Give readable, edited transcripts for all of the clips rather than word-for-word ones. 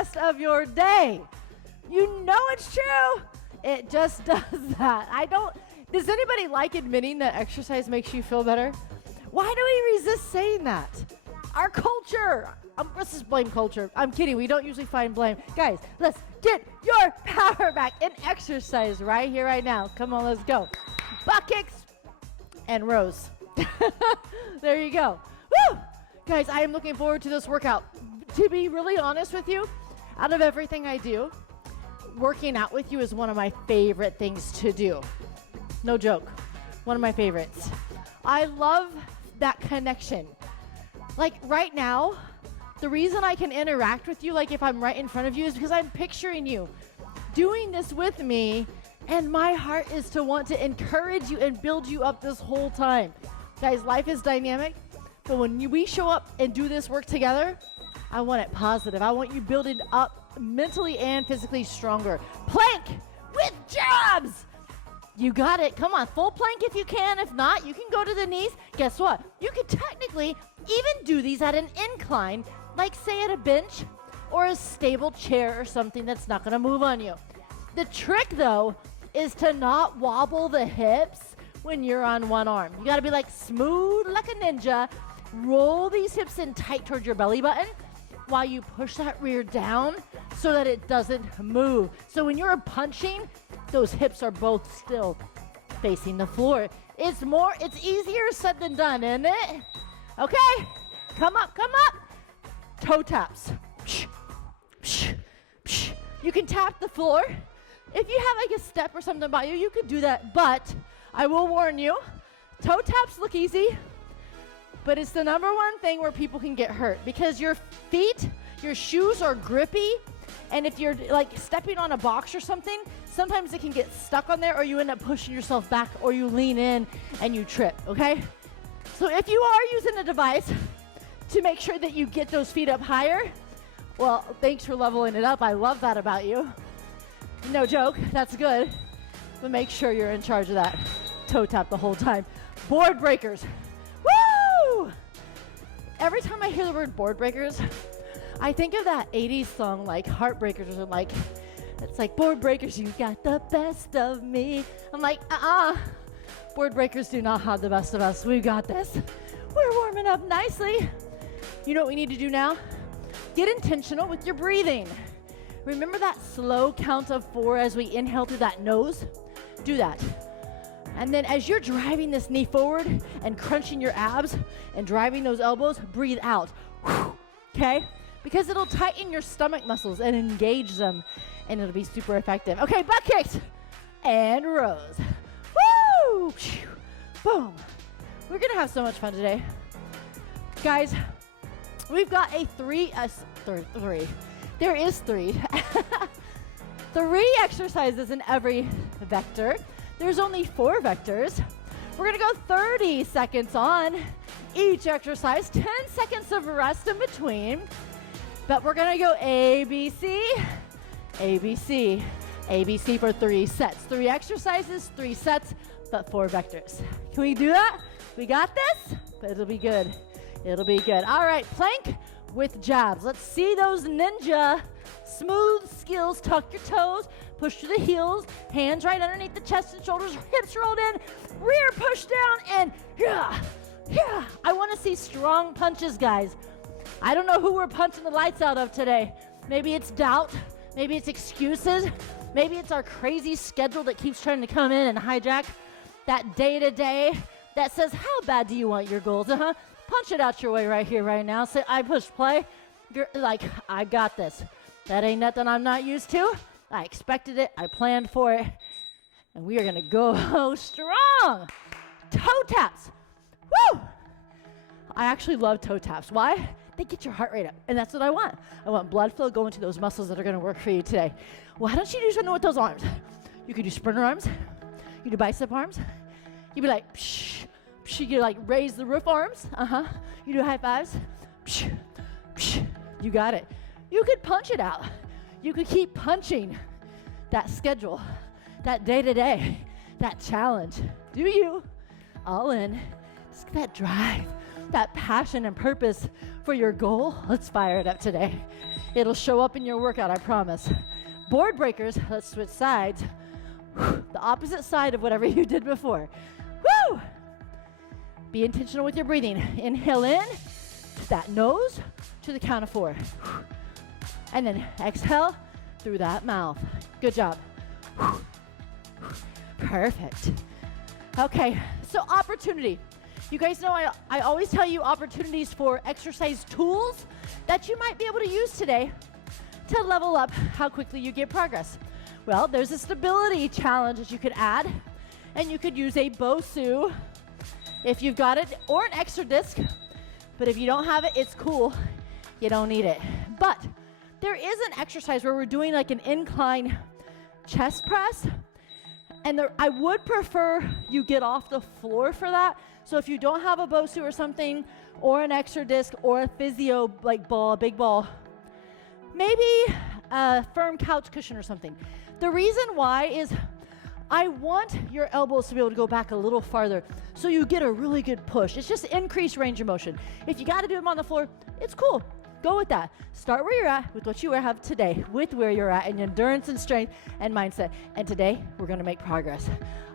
rest of your day. You know it's true. It just does that. Does anybody like admitting that exercise makes you feel better? Why do we resist saying that? Our culture. Let's just blame culture. I'm kidding. We don't usually find blame. Guys, let's get your power back and exercise right here, right now. Come on, let's go. Butt kicks and rows. There you go. Woo! Guys, I am looking forward to this workout. To be really honest with you, out of everything I do, working out with you is one of my favorite things to do. No joke. One of my favorites. I love that connection. Like right now, the reason I can interact with you, like if I'm right in front of you, is because I'm picturing you doing this with me, and my heart is to want to encourage you and build you up this whole time. Guys, life is dynamic, but when we show up and do this work together, I want it positive. I want you building up mentally and physically stronger. Plank with jabs. You got it. Come on, full plank if you can. If not, you can go to the knees. Guess what? You could technically even do these at an incline, like say at a bench or a stable chair or something that's not going to move on you. The trick, though, is to not wobble the hips when you're on one arm. You got to be like smooth like a ninja. Roll these hips in tight towards your belly button while you push that rear down so that it doesn't move. So when you're punching, those hips are both still facing the floor. It's easier said than done, isn't it? Okay, come up. Toe taps. You can tap the floor. If you have like a step or something by you, you could do that, but I will warn you, toe taps look easy, but it's the number one thing where people can get hurt because your feet, your shoes are grippy, and if you're like stepping on a box or something, sometimes it can get stuck on there, or you end up pushing yourself back, or you lean in and you trip, okay? So if you are using a device to make sure that you get those feet up higher, well, thanks for leveling it up. I love that about you. No joke, that's good. But make sure you're in charge of that toe tap the whole time. Board breakers. Woo! Every time I hear the word board breakers, I think of that 80s song like Heartbreakers, or like, it's like, board breakers, you got the best of me. I'm like, board breakers do not have the best of us. We got this. We're warming up nicely. You know what we need to do now? Get intentional with your breathing. Remember that slow count of 4 as we inhale through that nose? Do that. And then as you're driving this knee forward and crunching your abs and driving those elbows, breathe out. Okay? Because it'll tighten your stomach muscles and engage them, and it'll be super effective. Okay, butt kicks and rows. Woo! Boom. We're going to have so much fun today. Guys, we've got a three. There is 3. 3 exercises in every vector. There's only 4 vectors. We're going to go 30 seconds on each exercise, 10 seconds of rest in between. But we're going to go A, B, C, A, B, C, A, B, C for 3 sets. 3 exercises, 3 sets, but 4 vectors. Can we do that? We got this? But it'll be good. It'll be good. All right, plank with jabs. Let's see those ninja smooth skills. Tuck your toes, push to the heels, hands right underneath the chest and shoulders, hips rolled in, rear push down, and yeah. I want to see strong punches, guys. I don't know who we're punching the lights out of today. Maybe it's doubt, maybe it's excuses, maybe it's our crazy schedule that keeps trying to come in and hijack that day-to-day that says, how bad do you want your goals? Punch it out your way right here, right now. Say, I push play. You're like, I got this. That ain't nothing I'm not used to. I expected it. I planned for it. And we are going to go strong. Toe taps. Woo! I actually love toe taps. Why? They get your heart rate up. And that's what I want. I want blood flow going to those muscles that are going to work for you today. Why don't you do something with those arms? You could do sprinter arms. You do bicep arms. You'd be like, psh. You like raise the roof arms. You do high fives. Psh, psh. You got it. You could punch it out. You could keep punching that schedule, that day-to-day, that challenge. Do you? All in. Just that drive. want that passion and purpose for your goal, let's fire it up today. It'll show up in your workout, I promise. Board breakers, let's switch sides. The opposite side of whatever you did before. Woo! Be intentional with your breathing. Inhale in to that nose to the count of 4. And then exhale through that mouth. Good job. Perfect. Okay, so opportunity. You guys know I always tell you opportunities for exercise tools that you might be able to use today to level up how quickly you get progress. Well, there's a stability challenge that you could add, and you could use a BOSU if you've got it, or an extra disc, but if you don't have it, it's cool. You don't need it. But there is an exercise where we're doing like an incline chest press, and I would prefer you get off the floor for that. So if you don't have a BOSU or something, or an extra disc, or a physio like ball, big ball, maybe a firm couch cushion or something. The reason why is I want your elbows to be able to go back a little farther so you get a really good push. It's just increased range of motion. If you got to do them on the floor, it's cool. Go with that. Start where you're at with what you have today, with where you're at in endurance and strength and mindset. And today, we're going to make progress.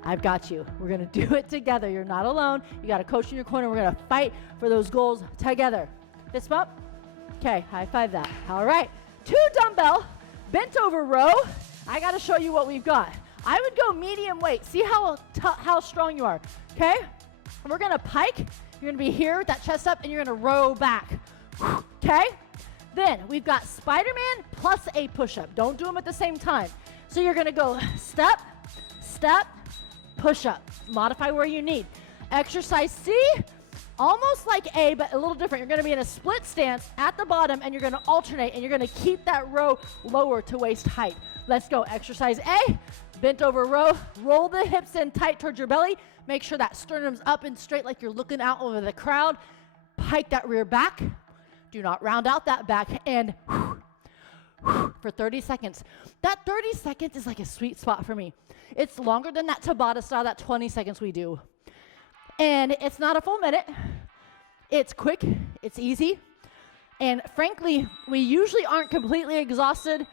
I've got you. We're going to do it together. You're not alone. You got a coach in your corner. We're going to fight for those goals together. Fist bump. Okay, high five that. All right. 2 dumbbell, bent over row. I got to show you what we've got. I would go medium weight. See how strong you are, okay? And we're gonna pike. You're gonna be here with that chest up, and you're gonna row back, okay? Then we've got Spider-Man plus a push-up. Don't do them at the same time. So you're gonna go step, step, push-up. Modify where you need. Exercise C, almost like A, but a little different. You're gonna be in a split stance at the bottom, and you're gonna alternate, and you're gonna keep that row lower to waist height. Let's go. Exercise A, bent over row, roll the hips in tight towards your belly. Make sure that sternum's up and straight like you're looking out over the crowd. Pike that rear back. Do not round out that back. And for 30 seconds. That 30 seconds is like a sweet spot for me. It's longer than that Tabata style, that 20 seconds we do. And it's not a full minute. It's quick. It's easy. And frankly, we usually aren't completely exhausted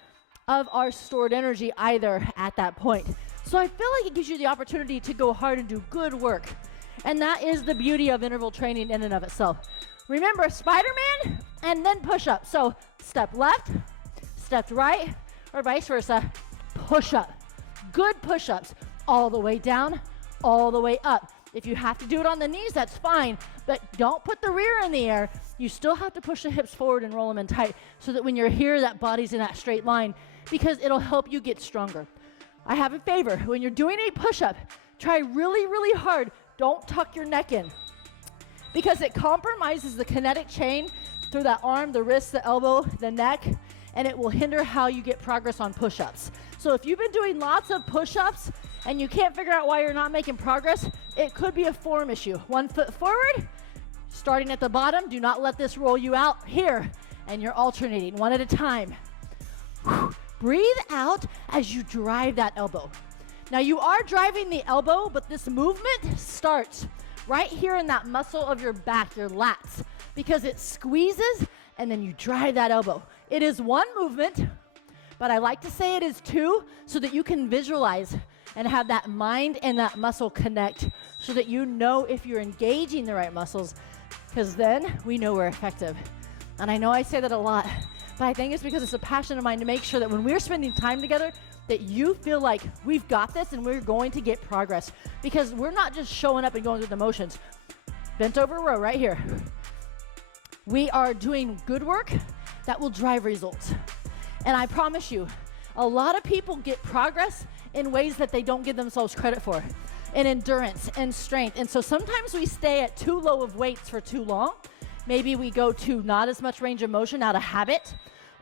of our stored energy either at that point. So I feel like it gives you the opportunity to go hard and do good work. And that is the beauty of interval training in and of itself. Remember, Spider-Man and then push-up. So step left, step right, or vice versa, push-up. Good push-ups all the way down, all the way up. If you have to do it on the knees, that's fine, but don't put the rear in the air. You still have to push the hips forward and roll them in tight so that when you're here, that body's in that straight line, because it'll help you get stronger. I have a favor. When you're doing a push-up, try really, really hard. Don't tuck your neck in, because it compromises the kinetic chain through that arm, the wrist, the elbow, the neck, and it will hinder how you get progress on push-ups. So if you've been doing lots of push-ups and you can't figure out why you're not making progress, it could be a form issue. 1 foot forward, starting at the bottom. Do not let this roll you out here, and you're alternating one at a time. Breathe out as you drive that elbow. Now you are driving the elbow, but this movement starts right here in that muscle of your back, your lats, because it squeezes and then you drive that elbow. It is one movement, but I like to say it is 2 so that you can visualize and have that mind and that muscle connect so that you know if you're engaging the right muscles, because then we know we're effective. And I know I say that a lot, but I think it's because it's a passion of mine to make sure that when we're spending time together, that you feel like we've got this and we're going to get progress, because we're not just showing up and going through the motions. Bent over row right here. We are doing good work that will drive results. And I promise you, a lot of people get progress in ways that they don't give themselves credit for, in endurance and strength. And so sometimes we stay at too low of weights for too long. Maybe we go to not as much range of motion out of habit,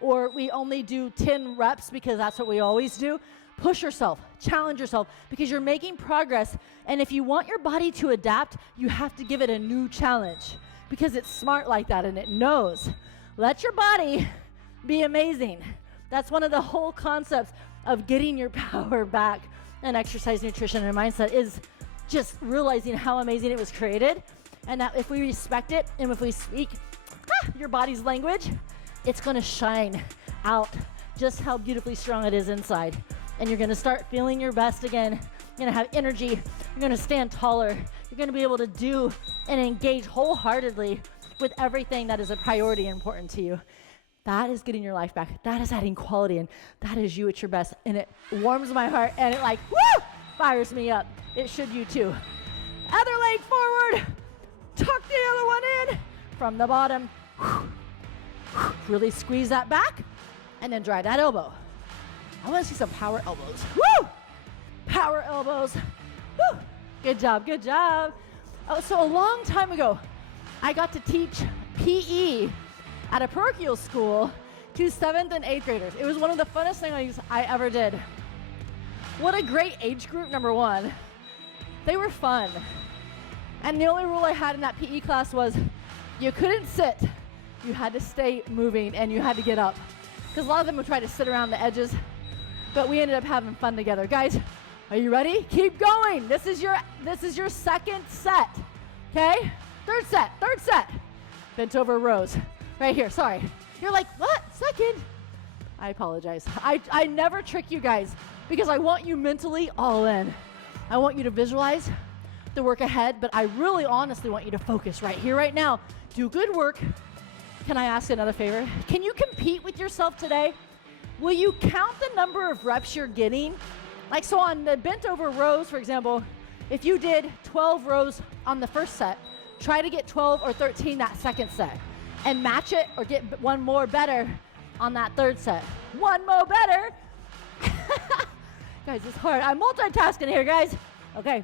or we only do 10 reps because that's what we always do. Push yourself, challenge yourself, because you're making progress. And if you want your body to adapt, you have to give it a new challenge, because it's smart like that and it knows. Let your body be amazing. That's one of the whole concepts of getting your power back in exercise, nutrition, and mindset, is just realizing how amazing it was created And that if we respect it and if we speak your body's language, it's gonna shine out just how beautifully strong it is inside. And you're gonna start feeling your best again. You're gonna have energy, you're gonna stand taller, you're gonna be able to do and engage wholeheartedly with everything that is a priority and important to you. That is getting your life back. That is adding quality, and that is you at your best. And it warms my heart, and it like, woo, fires me up. It should you too. Other leg forward, tuck the other one in from the bottom. Really squeeze that back, and then drive that elbow. I want to see some power elbows. Woo! Power elbows. Woo! Good job, good job. Oh, so a long time ago, I got to teach PE at a parochial school to 7th and 8th graders. It was one of the funnest things I ever did. What a great age group, number one. They were fun. And the only rule I had in that PE class was you couldn't sit. You had to stay moving and you had to get up. Because a lot of them would try to sit around the edges, but we ended up having fun together. Guys, are you ready? Keep going. This is your second set, okay? Third set. Bent over rows. Right here, sorry. You're like, what? Second? I apologize. I never trick you guys because I want you mentally all in. I want you to visualize the work ahead, but I really honestly want you to focus right here, right now. Do good work. Can I ask another favor? Can you compete with yourself today? Will you count the number of reps you're getting? Like, so on the bent over rows, for example, if you did 12 rows on the first set, try to get 12 or 13 that second set. And match it or get one more better on that third set. One more better. Guys, it's hard. I'm multitasking here, guys. Okay.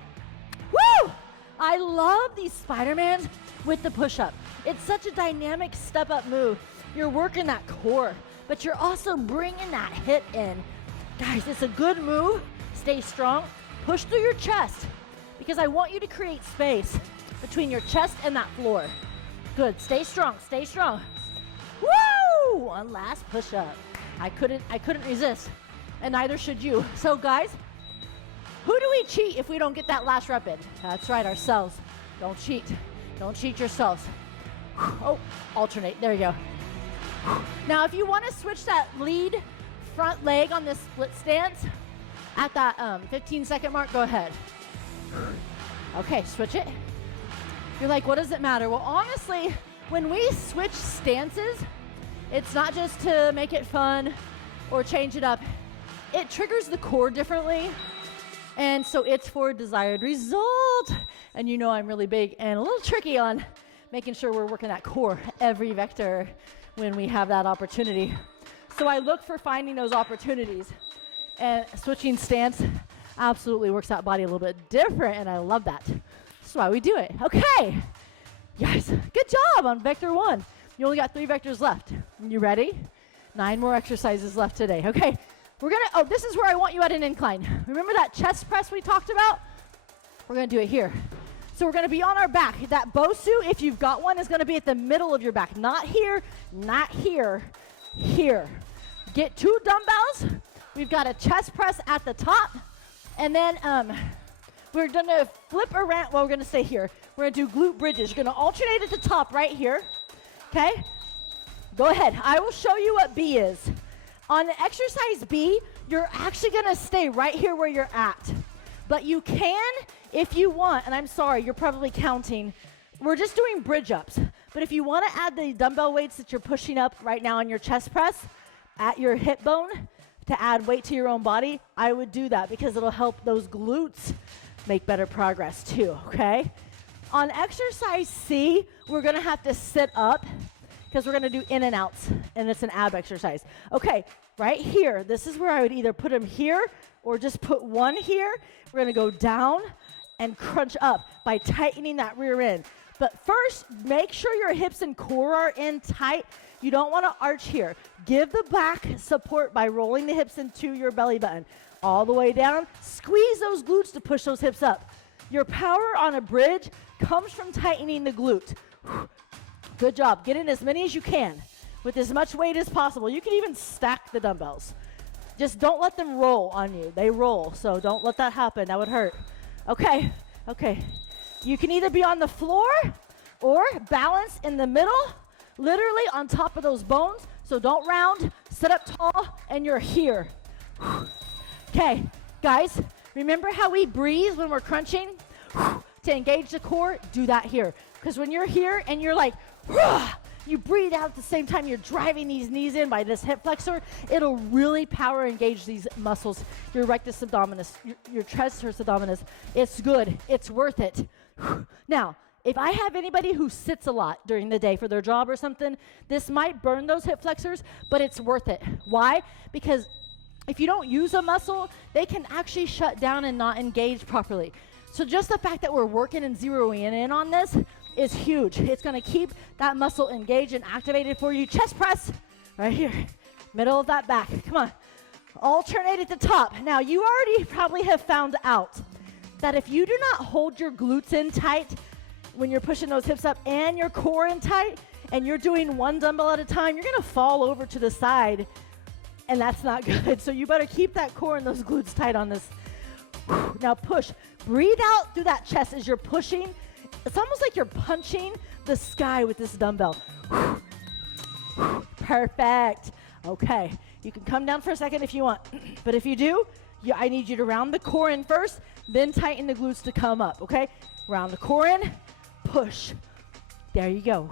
Woo! I love these Spider-Mans with the push-up. It's such a dynamic step-up move. You're working that core, but you're also bringing that hip in. Guys, it's a good move. Stay strong. Push through your chest because I want you to create space between your chest and that floor. Good, stay strong, stay strong. Woo! One last push-up. I couldn't resist, and neither should you. So guys, who do we cheat if we don't get that last rep in? That's right, ourselves. Don't cheat. Don't cheat yourselves. Oh, alternate, there you go. Now if you want to switch that lead front leg on this split stance at that 15-second mark, go ahead. Okay, switch it. You're like, what does it matter? Well, honestly, when we switch stances, it's not just to make it fun or change it up. It triggers the core differently, and so it's for a desired result. And you know I'm really big and a little tricky on making sure we're working that core every vector when we have that opportunity. So I look for finding those opportunities, and switching stance absolutely works that body a little bit different, and I love that. That's why we do it. Okay, guys, good job on vector one. You only got 3 vectors left. You ready? 9 more exercises left today. Okay, this is where I want you at an incline. Remember that chest press we talked about? We're gonna do it here. So we're gonna be on our back. That Bosu, if you've got one, is gonna be at the middle of your back. Not here, not here, here. Get 2 dumbbells. We've got a chest press at the top, and then we're gonna flip around. Well, we're gonna stay here. We're gonna do glute bridges. You're gonna alternate at the top right here, okay? Go ahead. I will show you what B is. On exercise B, you're actually gonna stay right here where you're at. But you can, if you want, and I'm sorry, you're probably counting. We're just doing bridge ups. But if you wanna add the dumbbell weights that you're pushing up right now on your chest press at your hip bone to add weight to your own body, I would do that because it'll help those glutes make better progress too, okay? On exercise C, we're gonna have to sit up because we're gonna do in and outs, and it's an ab exercise. Okay, right here, this is where I would either put them here or just put one here. We're gonna go down and crunch up by tightening that rear end. But first, make sure your hips and core are in tight. You don't wanna arch here. Give the back support by rolling the hips into your belly button. All the way down, squeeze those glutes to push those hips up. Your power on a bridge comes from tightening the glute. Good job. Get in as many as you can with as much weight as possible. You can even stack the dumbbells. Just don't let them roll on you. They roll, so don't let that happen. That would hurt. Okay. You can either be on the floor or balance in the middle, literally on top of those bones. So don't round, sit up tall, and you're here. Okay, guys, remember how we breathe when we're crunching? To engage the core, do that here. Because when you're here and you're like, you breathe out at the same time you're driving these knees in by this hip flexor, it'll really power engage these muscles, your rectus abdominis, your transverse abdominis. It's good. It's worth it. Now, if I have anybody who sits a lot during the day for their job or something, this might burn those hip flexors, but it's worth it. Why? Because if you don't use a muscle, they can actually shut down and not engage properly. So just the fact that we're working and zeroing in on this is huge. It's gonna keep that muscle engaged and activated for you. Chest press, right here, middle of that back. Come on, alternate at the top. Now, you already probably have found out that if you do not hold your glutes in tight when you're pushing those hips up and your core in tight, and you're doing one dumbbell at a time, you're gonna fall over to the side, and that's not good. So you better keep that core and those glutes tight on this. Now push. Breathe out through that chest as you're pushing. It's almost like you're punching the sky with this dumbbell. Perfect. Okay. You can come down for a second if you want. But if you do, I need you to round the core in first, then tighten the glutes to come up, okay? Round the core in, push. There you go.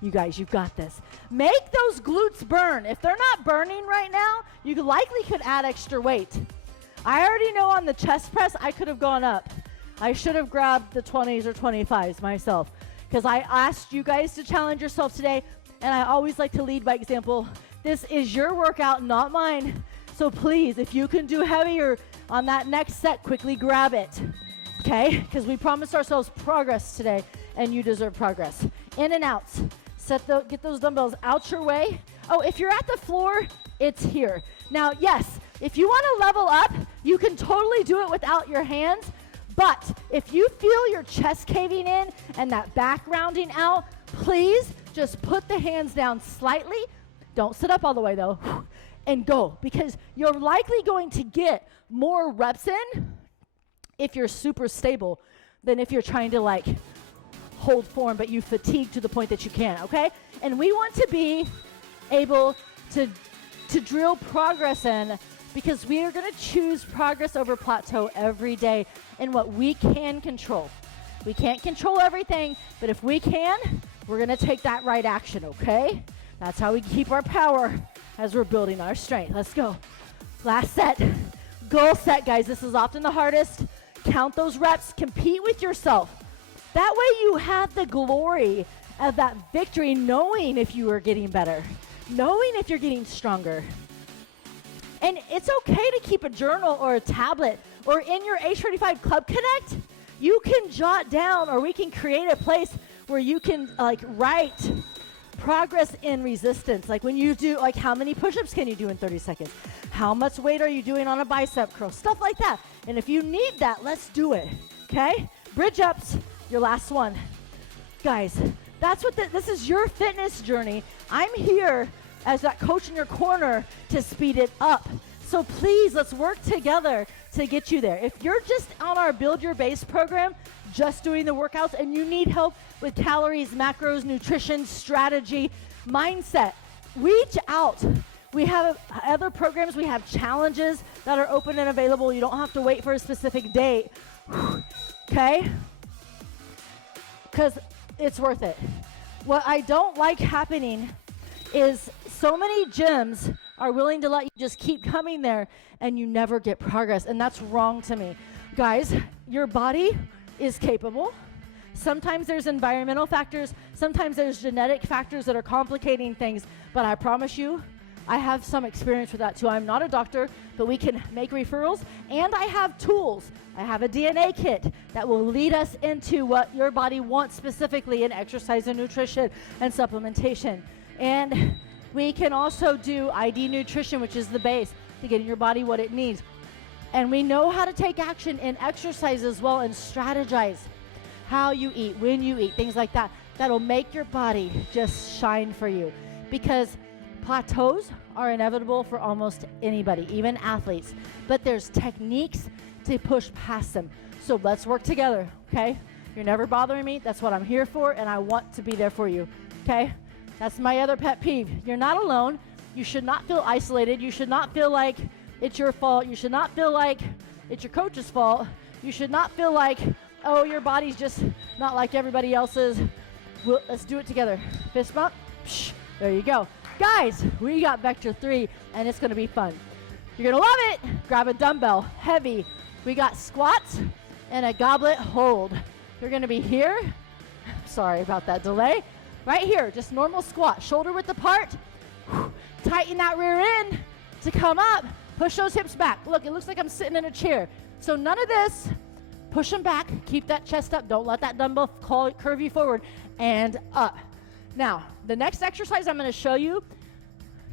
You guys, you've got this. Make those glutes burn. If they're not burning right now, you likely could add extra weight. I already know on the chest press, I could have gone up. I should have grabbed the 20s or 25s myself, because I asked you guys to challenge yourself today, and I always like to lead by example. This is your workout, not mine. So please, if you can do heavier on that next set, quickly grab it, okay? Because we promised ourselves progress today, and you deserve progress. In and outs. Get those dumbbells out your way. Oh, if you're at the floor, it's here. Now, yes, if you want to level up, you can totally do it without your hands. But if you feel your chest caving in and that back rounding out, please just put the hands down slightly. Don't sit up all the way though, and go, because you're likely going to get more reps in if you're super stable than if you're trying to like hold form, but you fatigue to the point that you can't, okay? And we want to be able to drill progress in, because we are going to choose progress over plateau every day in what we can control. We can't control everything, but if we can, we're going to take that right action, okay? That's how we keep our power as we're building our strength. Let's go. Last set. Goal set, guys. This is often the hardest. Count those reps. Compete with yourself. That way you have the glory of that victory, knowing if you are getting better, knowing if you're getting stronger. And it's okay to keep a journal or a tablet, or in your H45 Club Connect, you can jot down, or we can create a place where you can like write progress in resistance. Like when you do, like how many push-ups can you do in 30 seconds? How much weight are you doing on a bicep curl? Stuff like that. And if you need that, let's do it, okay? Bridge ups, your last one. Guys, that's what this is, your fitness journey. I'm here as that coach in your corner to speed it up. So please, let's work together to get you there. If you're just on our Build Your Base program, just doing the workouts, and you need help with calories, macros, nutrition, strategy, mindset, reach out. We have other programs. We have challenges that are open and available. You don't have to wait for a specific date, okay? Because it's worth it. What I don't like happening is so many gyms are willing to let you just keep coming there and you never get progress, and that's wrong to me. Guys, your body is capable. Sometimes there's environmental factors, sometimes there's genetic factors that are complicating things, but I promise you, I have some experience with that too. I'm not a doctor, but we can make referrals, and I have tools. I have a DNA kit that will lead us into what your body wants specifically in exercise and nutrition and supplementation. And we can also do ID nutrition, which is the base to getting your body what it needs. And we know how to take action in exercise as well and strategize how you eat, when you eat, things like that. That'll make your body just shine for you. Because plateaus are inevitable for almost anybody, even athletes. But there's techniques to push past them. So let's work together, okay? You're never bothering me. That's what I'm here for, and I want to be there for you, okay? That's my other pet peeve. You're not alone. You should not feel isolated. You should not feel like it's your fault. You should not feel like it's your coach's fault. You should not feel like, oh, your body's just not like everybody else's. Let's do it together. Fist bump. Psh, there you go. Guys, we got Vector 3, and it's going to be fun. You're going to love it. Grab a dumbbell, heavy. We got squats and a goblet hold. You're going to be here. Sorry about that delay. Right here, just normal squat, shoulder width apart. Tighten that rear end to come up. Push those hips back. Look, it looks like I'm sitting in a chair. So none of this. Push them back. Keep that chest up. Don't let that dumbbell curve you forward and up. Now, the next exercise I'm going to show you,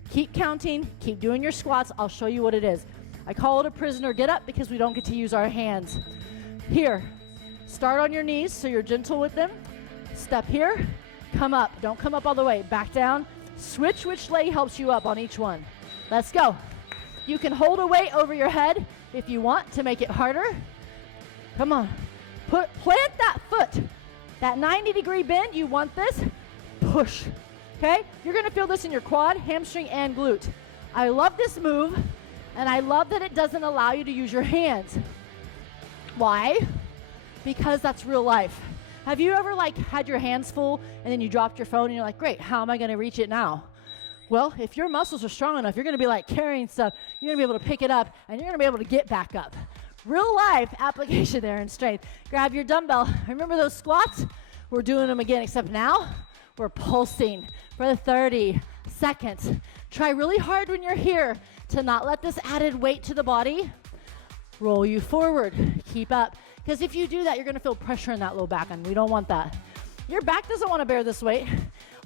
keep counting, keep doing your squats. I'll show you what it is. I call it a prisoner get up because we don't get to use our hands. Here, start on your knees so you're gentle with them. Step here, come up. Don't come up all the way. Back down. Switch which leg helps you up on each one. Let's go. You can hold a weight over your head if you want to make it harder. Come on. Plant that foot. That 90-degree bend, you want this. Push. Okay? You're going to feel this in your quad, hamstring, and glute. I love this move, and I love that it doesn't allow you to use your hands. Why? Because that's real life. Have you ever had your hands full and then you dropped your phone and you're like, great, how am I going to reach it now? Well, if your muscles are strong enough, you're going to be carrying stuff. You're going to be able to pick it up and you're going to be able to get back up. Real life application there in strength. Grab your dumbbell. Remember those squats? We're doing them again, except now we're pulsing for 30 seconds. Try really hard when you're here to not let this added weight to the body roll you forward. Keep up. Because if you do that, you're going to feel pressure in that low back, and we don't want that. Your back doesn't want to bear this weight.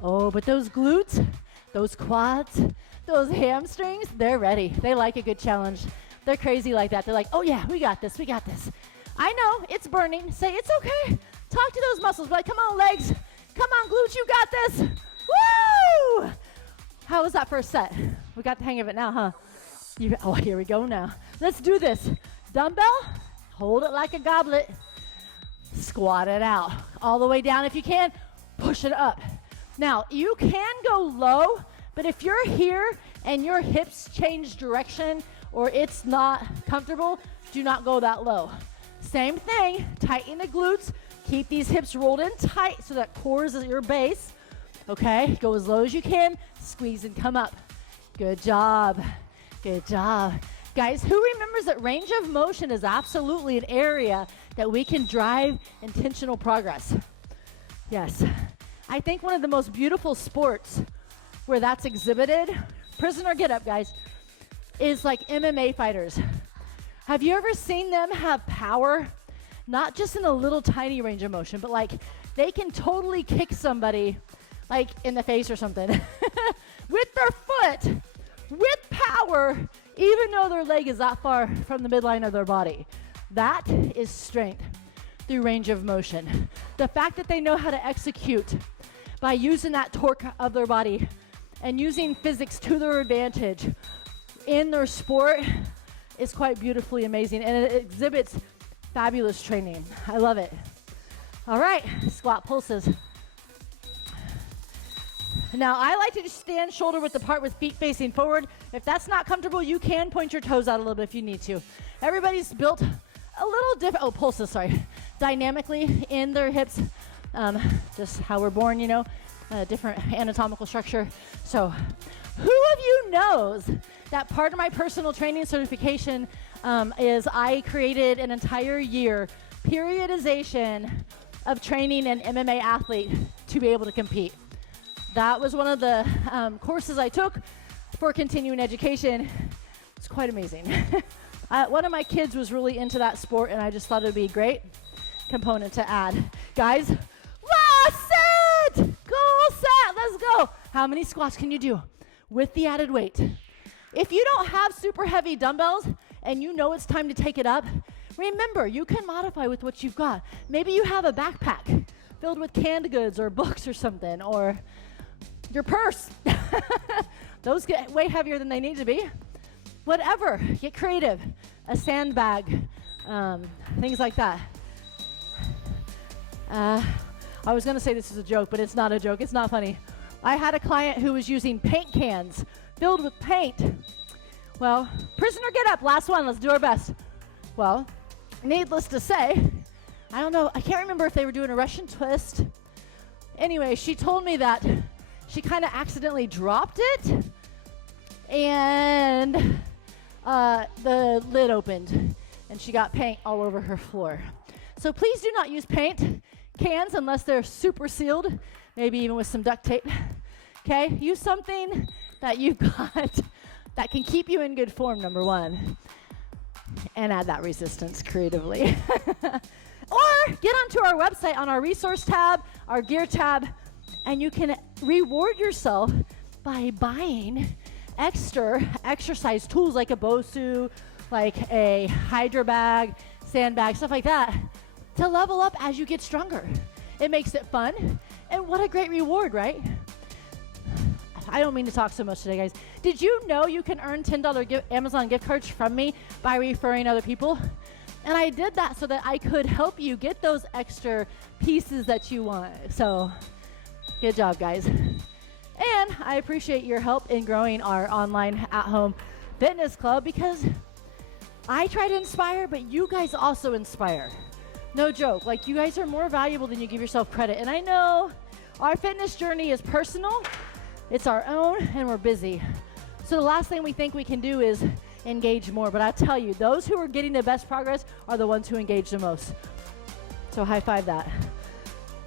Oh, but those glutes, those quads, those hamstrings, they're ready. They like a good challenge. They're crazy like that. They're like, oh yeah, we got this, we got this. I know, it's burning. Say, it's okay. Talk to those muscles. Be like, come on, legs. Come on, glutes, you got this. Woo! How was that first set? We got the hang of it now, huh? Oh, here we go now. Let's do this. Dumbbell. Hold it like a goblet. Squat it out. All the way down if you can. Push it up. Now, you can go low, but if you're here and your hips change direction or it's not comfortable, do not go that low. Same thing. Tighten the glutes. Keep these hips rolled in tight so that core is your base. Okay? Go as low as you can. Squeeze and come up. Good job. Good job. Guys, who remembers that range of motion is absolutely an area that we can drive intentional progress? Yes. I think one of the most beautiful sports where that's exhibited, prisoner get up, guys, is MMA fighters. Have you ever seen them have power? Not just in a little tiny range of motion, but they can totally kick somebody in the face or something with their foot, with power, even though their leg is that far from the midline of their body. That is strength through range of motion. The fact that they know how to execute by using that torque of their body and using physics to their advantage in their sport is quite beautifully amazing, and it exhibits fabulous training. I love it. All right, squat pulses. Now, I like to just stand shoulder width apart with feet facing forward. If that's not comfortable, you can point your toes out a little bit if you need to. Everybody's built a little different, pulses, sorry, dynamically in their hips. Just how we're born, different anatomical structure. So, who of you knows that part of my personal training certification is I created an entire year periodization of training an MMA athlete to be able to compete. That was one of the courses I took for continuing education. It's quite amazing. One of my kids was really into that sport, and I just thought it would be a great component to add. Guys, last set! Goal set, let's go. How many squats can you do with the added weight? If you don't have super heavy dumbbells and you know it's time to take it up, remember, you can modify with what you've got. Maybe you have a backpack filled with canned goods or books or something, or your purse. Those get way heavier than they need to be. Whatever, get creative. A sandbag, things like that. I was gonna say this is a joke, but it's not a joke, it's not funny. I had a client who was using paint cans filled with paint. Well, prisoner, get up, last one, let's do our best. Well, needless to say, I don't know, I can't remember if they were doing a Russian twist. Anyway, she told me that she kind of accidentally dropped it, and the lid opened, and she got paint all over her floor. So please do not use paint cans unless they're super sealed, maybe even with some duct tape. Okay, use something that you've got that can keep you in good form, number one, and add that resistance creatively. Or get onto our website on our resource tab, our gear tab, and you can reward yourself by buying extra exercise tools like a BOSU, like a Hydra bag, sandbag, stuff like that, to level up as you get stronger. It makes it fun, and what a great reward, right? I don't mean to talk so much today, guys. Did you know you can earn $10 Amazon gift cards from me by referring other people? And I did that so that I could help you get those extra pieces that you want. So, good job, guys. And I appreciate your help in growing our online at-home fitness club, because I try to inspire, but you guys also inspire. No joke. Like, you guys are more valuable than you give yourself credit. And I know our fitness journey is personal. It's our own, and we're busy. So the last thing we think we can do is engage more. But I tell you, those who are getting the best progress are the ones who engage the most. So high five that.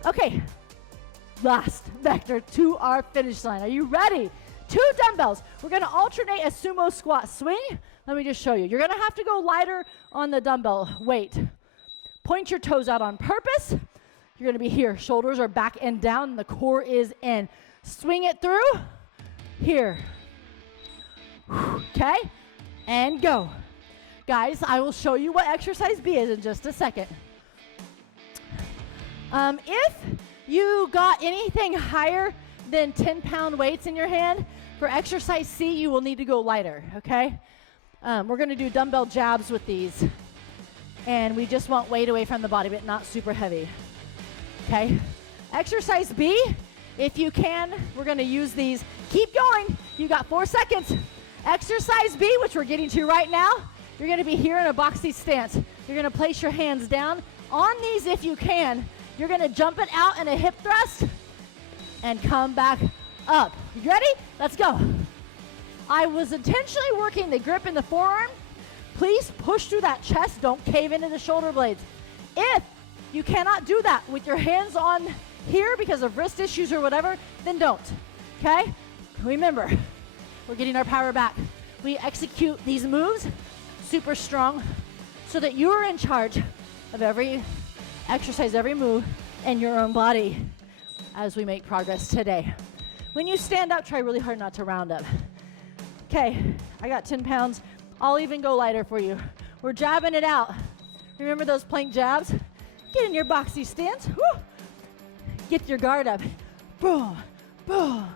Okay, last vector to our finish line. Are you ready? 2 dumbbells. We're gonna alternate a sumo squat swing. Let me just show you. You're gonna have to go lighter on the dumbbell weight. Point your toes out on purpose. You're gonna be here. Shoulders are back and down, and the core is in. Swing it through, here. Okay, and go. Guys, I will show you what exercise B is in just a second. If you got anything higher than 10-pound weights in your hand, for exercise C, you will need to go lighter, okay? We're gonna do dumbbell jabs with these, and we just want weight away from the body, but not super heavy, okay? Exercise B, if you can, we're gonna use these. Keep going, you got 4 seconds. Exercise B, which we're getting to right now, you're gonna be here in a boxy stance. You're gonna place your hands down on these if you can. You're gonna jump it out in a hip thrust and come back up. You ready? Let's go. I was intentionally working the grip in the forearm. Please push through that chest, don't cave into the shoulder blades. If you cannot do that with your hands on here because of wrist issues or whatever, then don't, okay? Remember, we're getting our power back. We execute these moves super strong so that you're in charge of every exercise, every move in your own body as we make progress today. When you stand up, try really hard not to round up. Okay, I got 10 pounds. I'll even go lighter for you. We're jabbing it out. Remember those plank jabs? Get in your boxy stance. Woo. Get your guard up. Boom, boom.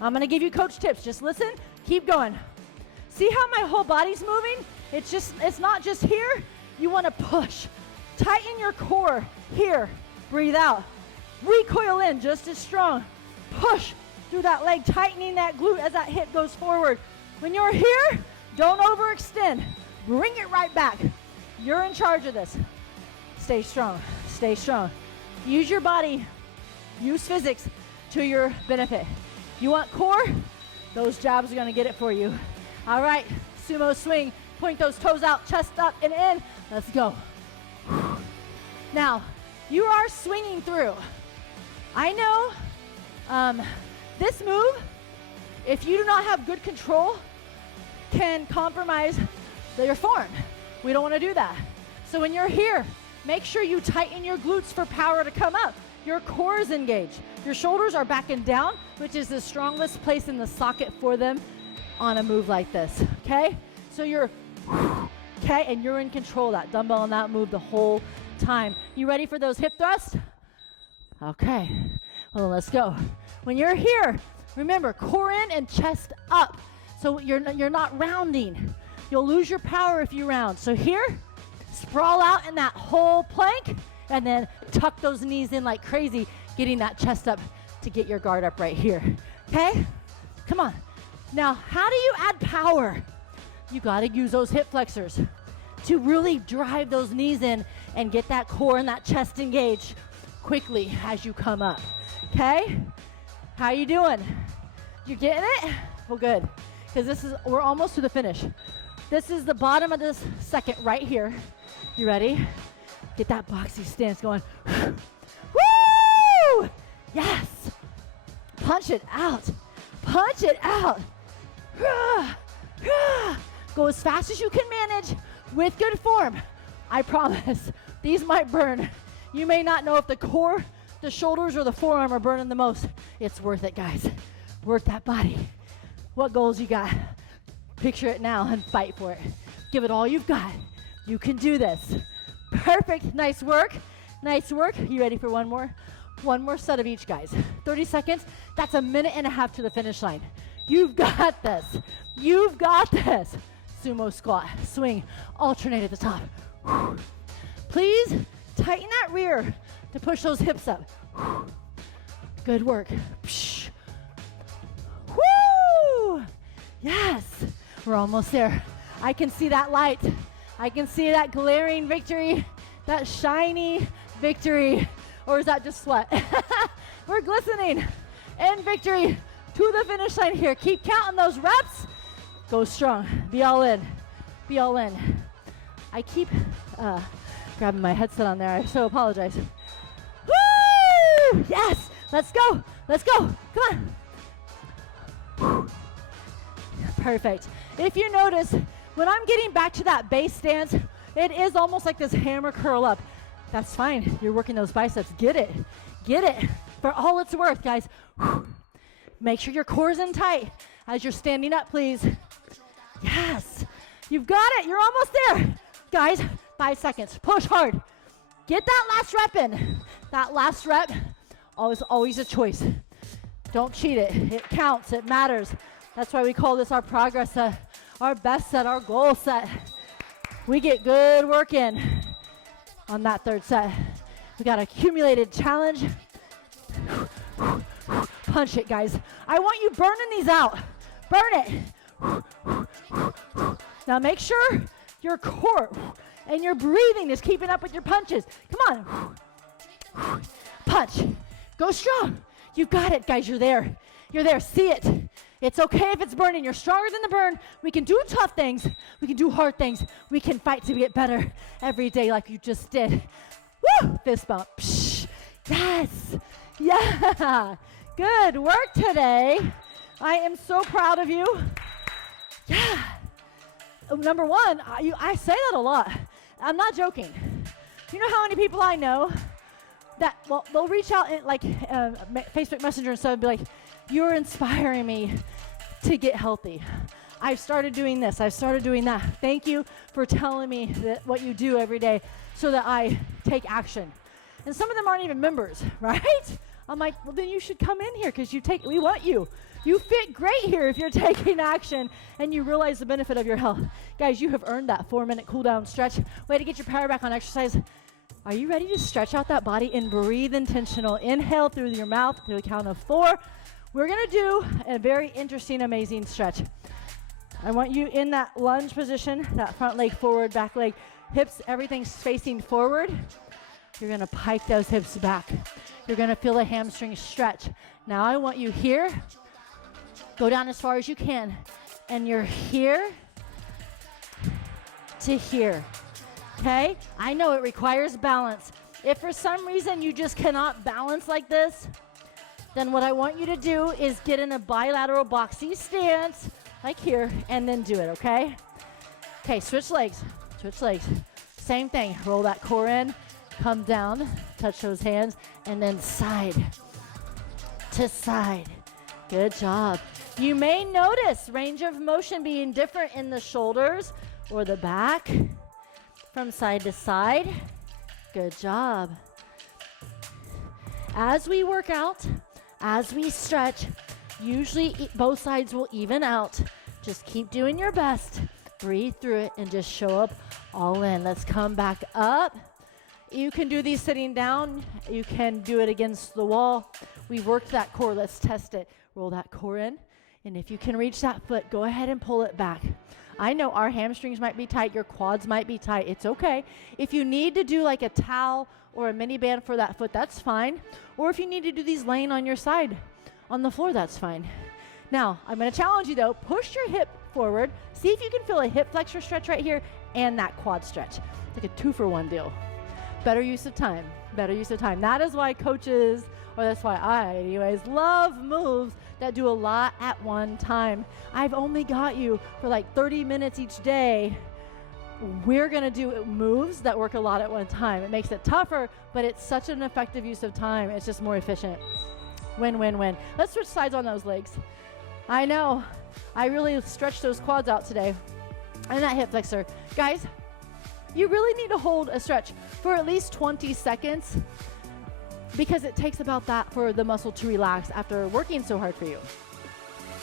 I'm gonna give you coach tips. Just listen, keep going. See how my whole body's moving? It's not just here. You wanna push. Tighten your core. Here, breathe out. Recoil in just as strong. Push through that leg, tightening that glute as that hip goes forward. When you're here, don't overextend. Bring it right back. You're in charge of this. Stay strong, stay strong. Use your body, use physics to your benefit. You want core? Those jabs are gonna get it for you. All right, sumo swing. Point those toes out, chest up and in. Let's go. Now, you are swinging through. I know this move, if you do not have good control, can compromise your form. We don't want to do that. So when you're here, make sure you tighten your glutes for power to come up. Your core is engaged. Your shoulders are back and down, which is the strongest place in the socket for them on a move like this, okay? So you're, okay, and you're in control of that dumbbell and that move the whole time. You ready for those hip thrusts? Okay, well, let's go. When you're here, remember, core in and chest up. So you're not rounding. You'll lose your power if you round. So here, sprawl out in that whole plank, and then tuck those knees in like crazy, getting that chest up to get your guard up right here. Okay? Come on. Now, how do you add power? You gotta use those hip flexors to really drive those knees in and get that core and that chest engaged quickly as you come up. Okay? How you doing? You getting it? Well, good. Because we're almost to the finish. This is the bottom of this second right here. You ready? Get that boxy stance going. Woo! Yes! Punch it out. Punch it out. Go as fast as you can manage with good form. I promise, these might burn. You may not know if the core, the shoulders, or the forearm are burning the most. It's worth it, guys. Work that body. What goals you got? Picture it now and fight for it. Give it all you've got. You can do this. Perfect. Nice work. Nice work. You ready for one more? One more set of each, guys. 30 seconds. That's a minute and a half to the finish line. You've got this. You've got this. Sumo squat. Swing. Alternate at the top. Please tighten that rear to push those hips up. Good work. Woo! Yes. We're almost there. I can see that light. I can see that glaring victory, that shiny victory. Or is that just sweat? We're glistening in victory to the finish line here. Keep counting those reps. Go strong. Be all in. Be all in. I keep grabbing my headset on there. I so apologize. Woo! Yes. Let's go. Let's go. Come on. Perfect. If you notice, when I'm getting back to that base stance, it is almost like this hammer curl up. That's fine. You're working those biceps. Get it. Get it. For all it's worth, guys. Make sure your core's in tight as you're standing up, please. Yes. You've got it. You're almost there. Guys, 5 seconds. Push hard. Get that last rep in. That last rep, always a choice. Don't cheat it. It counts. It matters. That's why we call this our progress set, our best set, our goal set. We get good work in on that third set. We got accumulated challenge. Punch it, guys. I want you burning these out. Burn it. Now make sure your core and your breathing is keeping up with your punches. Come on. Punch. Go strong. You got it, guys. You're there. You're there. See it. It's okay if it's burning. You're stronger than the burn. We can do tough things. We can do hard things. We can fight to get better every day like you just did. Woo! Fist bump. Psh. Yes. Yeah. Good work today. I am so proud of you. Yeah. Number one, I say that a lot. I'm not joking. You know how many people I know that, well, they'll reach out in like Facebook Messenger and stuff and be like, you're inspiring me to get healthy. I've started doing this. I've started doing that. Thank you for telling me that what you do every day so that I take action. And some of them aren't even members, right? I'm like, well, then you should come in here because we want you. You fit great here if you're taking action and you realize the benefit of your health. Guys, you have earned that 4-minute cool down stretch. Way to get your power back on exercise. Are you ready to stretch out that body and breathe intentional? Inhale through your mouth through the count of 4. We're going to do a very interesting, amazing stretch. I want you in that lunge position, that front leg forward, back leg, hips, everything's facing forward. You're going to pike those hips back. You're going to feel the hamstring stretch. Now I want you here. Go down as far as you can. And you're here to here. Okay? I know it requires balance. If for some reason you just cannot balance like this, then what I want you to do is get in a bilateral boxy stance, like here, and then do it, okay? Okay, switch legs. Switch legs. Same thing. Roll that core in, come down, touch those hands, and then side to side. Good job. You may notice range of motion being different in the shoulders or the back from side to side. Good job. As we work out, as we stretch, usually both sides will even out. Just keep doing your best. Breathe through it and just show up all in. Let's come back up. You can do these sitting down. You can do it against the wall. We've worked that core. Let's test it. Roll that core in. And if you can reach that foot, go ahead and pull it back. I know our hamstrings might be tight. Your quads might be tight. It's okay. If you need to do like a towel or a mini band for that foot, that's fine. Or if you need to do these laying on your side on the floor, that's fine. Now, I'm going to challenge you though. Push your hip forward. See if you can feel a hip flexor stretch right here and that quad stretch. It's like a 2-for-1 deal. Better use of time. Better use of time. That is why coaches, or that's why I anyways, love moves that do a lot at one time. I've only got you for like 30 minutes each day. We're going to do moves that work a lot at one time. It makes it tougher, but it's such an effective use of time. It's just more efficient. Win, win, win. Let's switch sides on those legs. I know. I really stretched those quads out today. And that hip flexor. Guys, you really need to hold a stretch for at least 20 seconds because it takes about that for the muscle to relax after working so hard for you.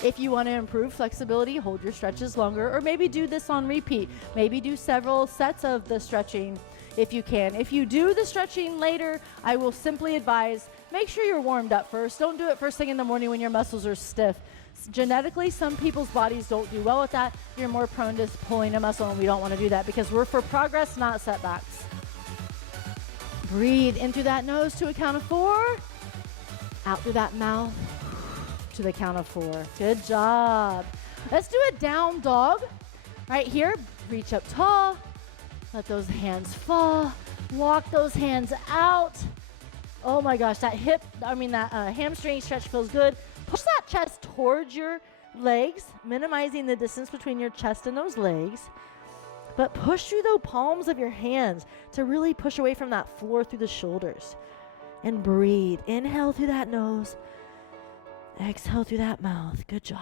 If you want to improve flexibility, hold your stretches longer, or maybe do this on repeat. Maybe do several sets of the stretching if you can. If you do the stretching later, I will simply advise, make sure you're warmed up first. Don't do it first thing in the morning when your muscles are stiff. Genetically, some people's bodies don't do well with that. You're more prone to pulling a muscle, and we don't want to do that because we're for progress, not setbacks. Breathe in through that nose to a count of 4. Out through that mouth to the count of 4. Good job. Let's do a down dog. Right here, reach up tall. Let those hands fall. Walk those hands out. Oh my gosh, that hamstring stretch feels good. Push that chest towards your legs, minimizing the distance between your chest and those legs. But push through the palms of your hands to really push away from that floor through the shoulders. And breathe. Inhale through that nose. Exhale through that mouth. Good job.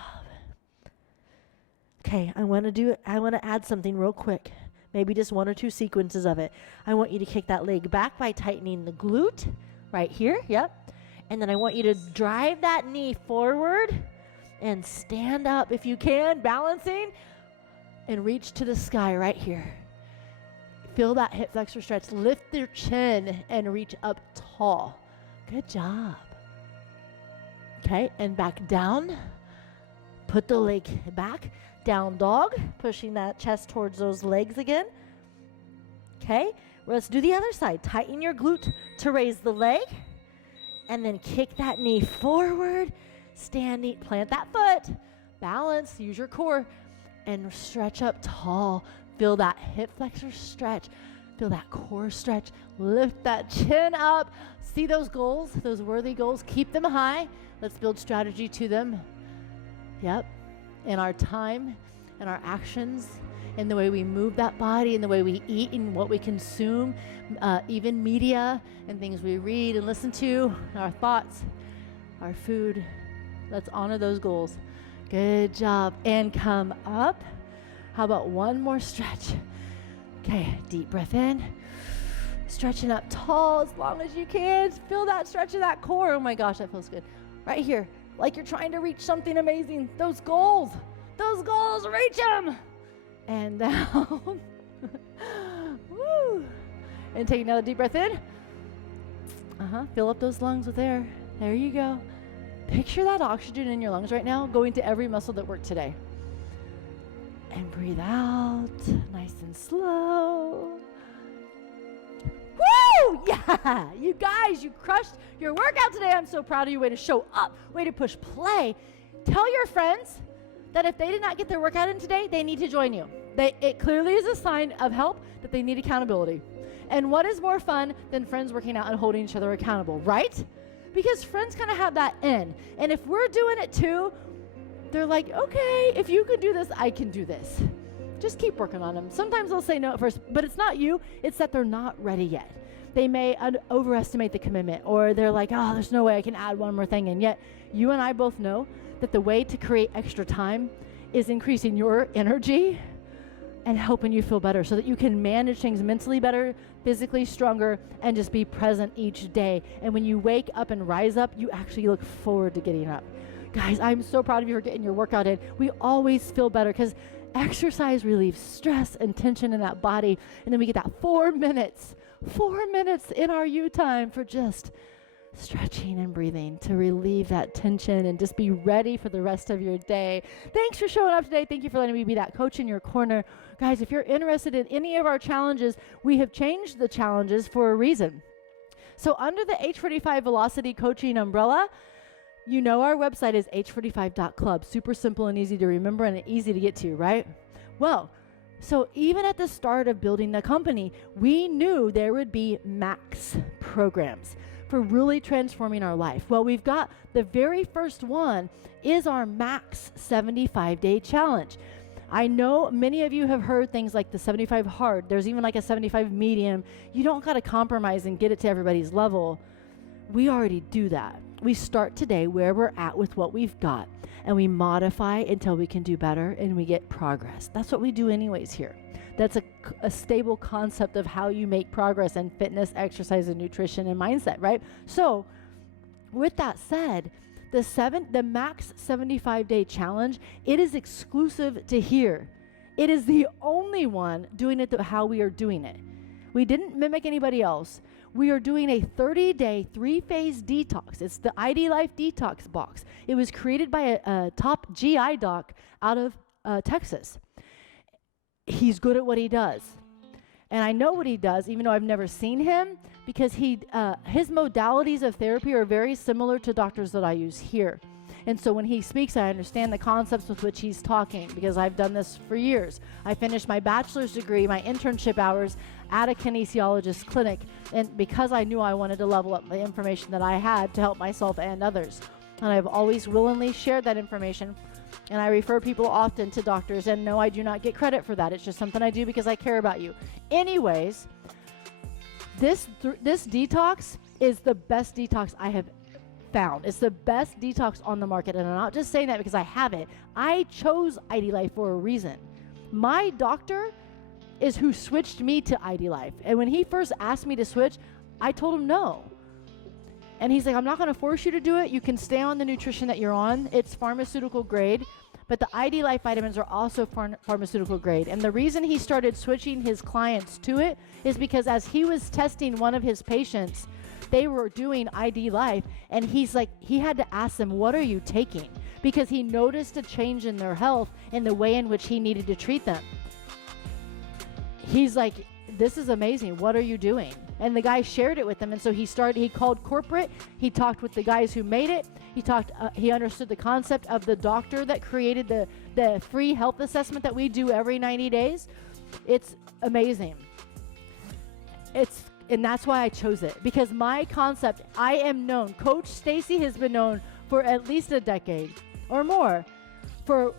Okay, I want to add something real quick. Maybe just 1 or 2 sequences of it. I want you to kick that leg back by tightening the glute right here. Yep. And then I want you to drive that knee forward and stand up if you can, balancing, and reach to the sky right here. Feel that hip flexor stretch. Lift your chin and reach up tall. Good job. Okay, and back down. Put the leg back. Down dog, pushing that chest towards those legs again. Okay, let's do the other side. Tighten your glute to raise the leg. And then kick that knee forward. Standing, plant that foot. Balance, use your core. And stretch up tall. Feel that hip flexor stretch. Feel that core stretch. Lift that chin up. See those goals, those worthy goals. Keep them high. Let's build strategy to them. Yep. In our time, in our actions, in the way we move that body, in the way we eat, and what we consume, even media and things we read and listen to, our thoughts, our food. Let's honor those goals. Good job. And come up. How about one more stretch? Okay, deep breath in. Stretching up tall as long as you can. Feel that stretch of that core. Oh my gosh, that feels good. Right here, like you're trying to reach something amazing. Those goals, reach them. And down. Woo. And take another deep breath in. Fill up those lungs with air. There you go. Picture that oxygen in your lungs right now going to every muscle that worked today. And breathe out, nice and slow. Woo! Yeah! You guys, you crushed your workout today. I'm so proud of you. Way to show up. Way to push play. Tell your friends that if they did not get their workout in today, they need to join you. It clearly is a sign of help that they need accountability. And what is more fun than friends working out and holding each other accountable, right? Because friends kind of have that in. And if we're doing it too, they're like, okay, if you can do this, I can do this. Just keep working on them. Sometimes they'll say no at first, but it's not you. It's that they're not ready yet. They may overestimate the commitment, or they're like, oh, there's no way I can add one more thing in. Yet you and I both know that the way to create extra time is increasing your energy and helping you feel better so that you can manage things mentally better, physically stronger, and just be present each day. And when you wake up and rise up, you actually look forward to getting up. Guys, I'm so proud of you for getting your workout in. We always feel better because Exercise relieves stress and tension in that body. And then we get that 4 minutes in our you time for just stretching and breathing to relieve that tension and just be ready for the rest of your day. Thanks for showing up today. Thank you for letting me be that coach in your corner. Guys, if you're interested in any of our challenges, we have changed the challenges for a reason. So under the H45 Velocity Coaching umbrella, you know our website is H45.CLUB. Super simple and easy to remember and easy to get to, right? Well, so even at the start of building the company, we knew there would be max programs for really transforming our life. Well, we've got the very first one is our max 75-day challenge. I know many of you have heard things like the 75 hard. There's even like a 75 medium. You don't got to compromise and get it to everybody's level. We already do that. We start today where we're at with what we've got, and we modify until we can do better and we get progress. That's what we do anyways here. That's a stable concept of how you make progress in fitness, exercise, and nutrition and mindset, right? So with that said, the max 75-day challenge, it is exclusive to here. It is the only one doing it how we are doing it. We didn't mimic anybody else. We are doing a 30-day, 3-phase detox. It's the ID Life Detox Box. It was created by a top GI doc out of Texas. He's good at what he does. And I know what he does, even though I've never seen him, because his modalities of therapy are very similar to doctors that I use here. And so when he speaks, I understand the concepts with which he's talking, because I've done this for years. I finished my bachelor's degree, my internship hours at a kinesiologist clinic, and because I knew I wanted to level up the information that I had to help myself and others. And I've always willingly shared that information. And I refer people often to doctors, and no, I do not get credit for that. It's just something I do because I care about you. Anyways, this detox is the best detox I have found. It's the best detox on the market, and I'm not just saying that because I have it. I chose ID Life for a reason. My doctor is who switched me to ID Life, and when he first asked me to switch, I told him no. And he's like, I'm not going to force you to do it. You can stay on the nutrition that you're on. It's pharmaceutical grade. But the ID Life vitamins are also pharmaceutical grade. And the reason he started switching his clients to it is because as he was testing one of his patients, they were doing ID Life. And he's like, he had to ask them, what are you taking? Because he noticed a change in their health in the way in which he needed to treat them. He's like, this is amazing. What are you doing? And the guy shared it with them. And so he called corporate. He talked with the guys who made it. He understood the concept of the doctor that created the free health assessment that we do every 90 days. It's amazing. And that's why I chose it, because my concept, I am known. Coach Stacy has been known for at least a decade or more for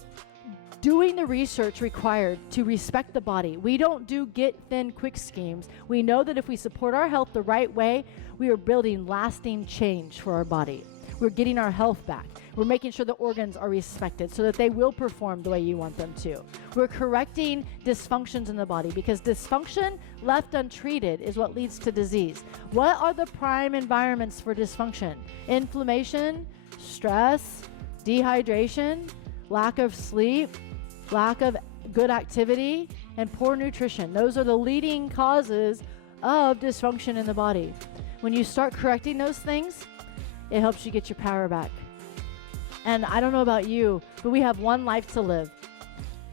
doing the research required to respect the body. We don't do get thin quick schemes. We know that if we support our health the right way, we are building lasting change for our body. We're getting our health back. We're making sure the organs are respected so that they will perform the way you want them to. We're correcting dysfunctions in the body, because dysfunction left untreated is what leads to disease. What are the prime environments for dysfunction? Inflammation, stress, dehydration, lack of sleep, lack of good activity, and poor nutrition. Those are the leading causes of dysfunction in the body. When you start correcting those things, it helps you get your power back. And I don't know about you, but we have one life to live.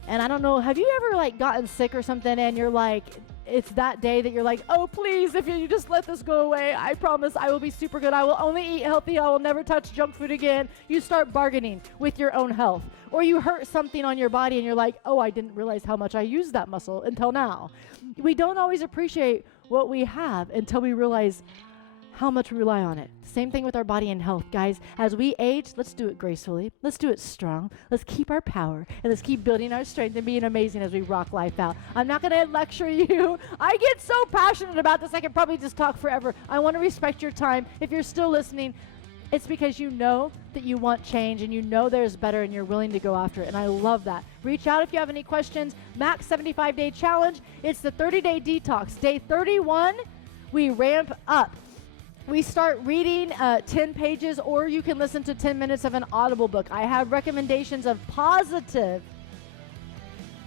And I don't know, have you ever gotten sick or something and you're like, it's that day that you're like, oh, please, if you just let this go away, I promise I will be super good. I will only eat healthy. I will never touch junk food again. You start bargaining with your own health. Or you hurt something on your body and you're like, oh, I didn't realize how much I used that muscle until now. We don't always appreciate what we have until we realize how much we rely on it. Same thing with our body and health, guys. As we age, let's do it gracefully. Let's do it strong. Let's keep our power, and let's keep building our strength and being amazing as we rock life out. I'm not going to lecture you. I get so passionate about this, I could probably just talk forever. I want to respect your time. If you're still listening, it's because you know that you want change and you know there's better and you're willing to go after it. And I love that. Reach out if you have any questions. Max 75-day challenge. It's the 30-day detox. Day 31, we ramp up. We start reading 10 pages, or you can listen to 10 minutes of an Audible book. I have recommendations of positive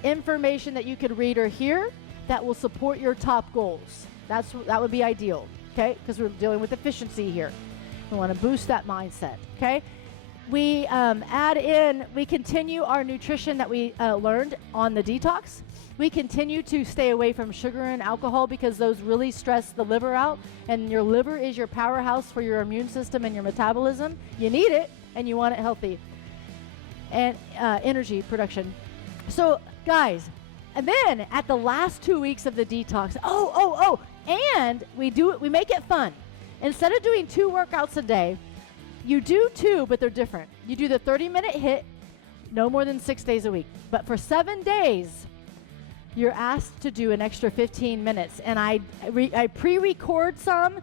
information that you could read or hear that will support your top goals. That would be ideal, okay? Because we're dealing with efficiency here. We want to boost that mindset, okay? We we continue our nutrition that we learned on the detox. We continue to stay away from sugar and alcohol because those really stress the liver out, and your liver is your powerhouse for your immune system and your metabolism. You need it, and you want it healthy. And energy production. So, guys, and then at the last 2 weeks of the detox, and we make it fun. Instead of doing 2 workouts a day, you do 2, but they're different. You do the 30-minute HIIT, no more than 6 days a week. But for 7 days, you're asked to do an extra 15 minutes. And I pre-record some,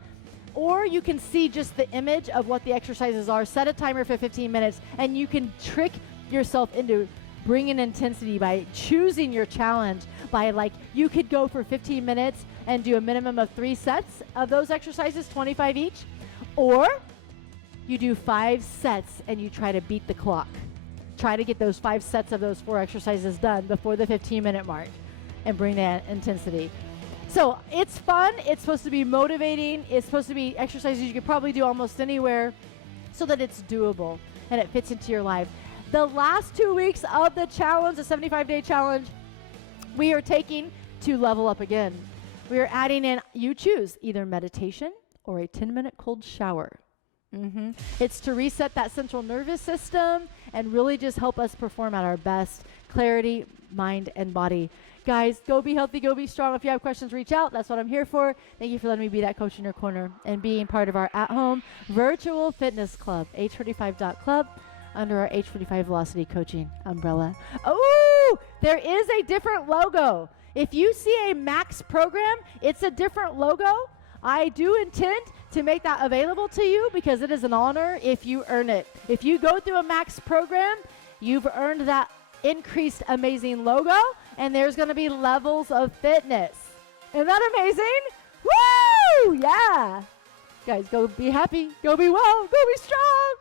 or you can see just the image of what the exercises are. Set a timer for 15 minutes, and you can trick yourself into bringing intensity by choosing your challenge. You could go for 15 minutes and do a minimum of 3 sets of those exercises, 25 each, or you do 5 sets and you try to beat the clock. Try to get those 5 sets of those 4 exercises done before the 15-minute mark and bring that intensity. So it's fun. It's supposed to be motivating. It's supposed to be exercises you could probably do almost anywhere so that it's doable and it fits into your life. The last 2 weeks of the challenge, the 75-day challenge, we are taking to level up again. We are adding in, you choose, either meditation or a 10-minute cold shower. It's to reset that central nervous system and really just help us perform at our best. Clarity, mind, and body. Guys, go be healthy, go be strong. If you have questions, reach out. That's what I'm here for. Thank you for letting me be that coach in your corner and being part of our at-home virtual fitness club, H45.CLUB, under our H45 Velocity Coaching umbrella. Oh, there is a different logo. If you see a Max program, it's a different logo. I do intend to make that available to you because it is an honor if you earn it. If you go through a Max program, you've earned that increased amazing logo, and there's going to be levels of fitness. Isn't that amazing? Woo! Yeah. Guys, go be happy, go be well, go be strong.